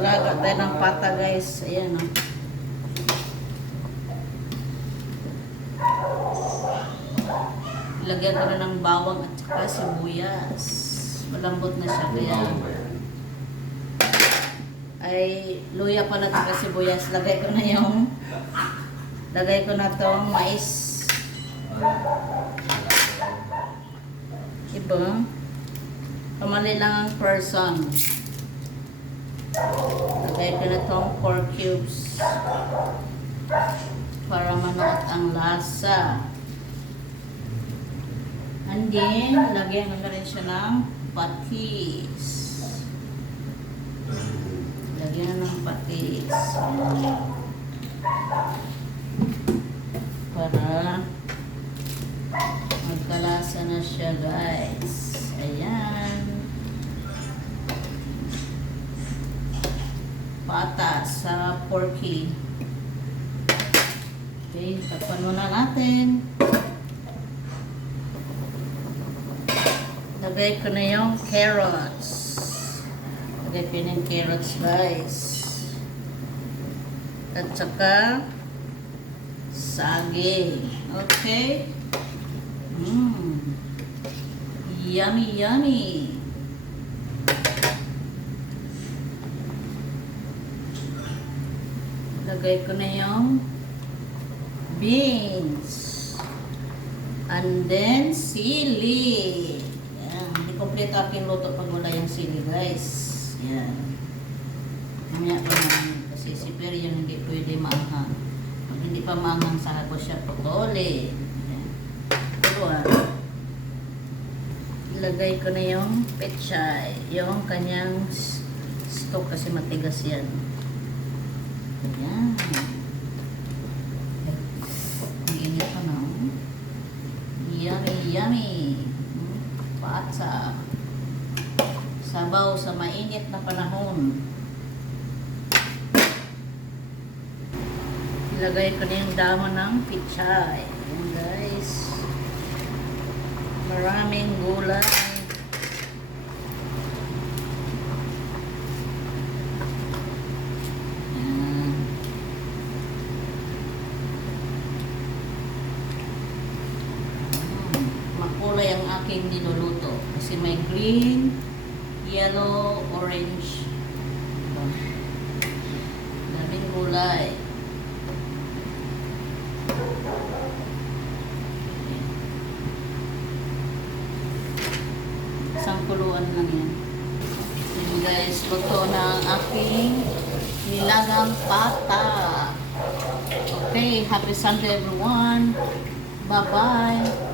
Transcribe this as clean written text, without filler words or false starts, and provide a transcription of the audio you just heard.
Laga tayo ng pata guys. Ayan o. Lagyan ko na ng bawang at saka sibuyas. Malambot na siya kaya ay luya pala at saka sibuyas. Lagay ko na tong mais. Iba. Kamali lang ang person. Lagay ko na tong 4 cubes para manuot ang lasa. And then, lagyan ko na rin siya ng patis. Lagyan ng patis. Para magkalasa na siya guys. Ayan. Pata sa porky. Okay, takpan muna natin. Lagay ko na yung carrots. Lagay ko na yung carrots guys. At saka saging. Okay. Yummy, yummy. Lagay ko na yung beans. And then, sili. Yan. Hindi kompleto aking luto pag wala yung sili, guys. Yan. Mamaya pa naman. Kasi si Perry yung hindi pwede maanghang. Pag hindi pa maanghang, saka ko siya putuli. Yan. Pero ilagay ko na yung pechay. Yung kanyang stock kasi matigas yan. Ayan. Ang init pa na. Yummy, yummy. Patsa. Sabaw sa mainit na panahon. Ilagay ko na yung dahon ng pechay. Ayan guys. Maraming gulay. Makulay ang aking niluluto kasi may green, yellow, orange. Daming gulay. Isang kuluan lang yan. Yun guys, luto na ang aking nilagang pata. Okay, happy Sunday everyone. Bye-bye.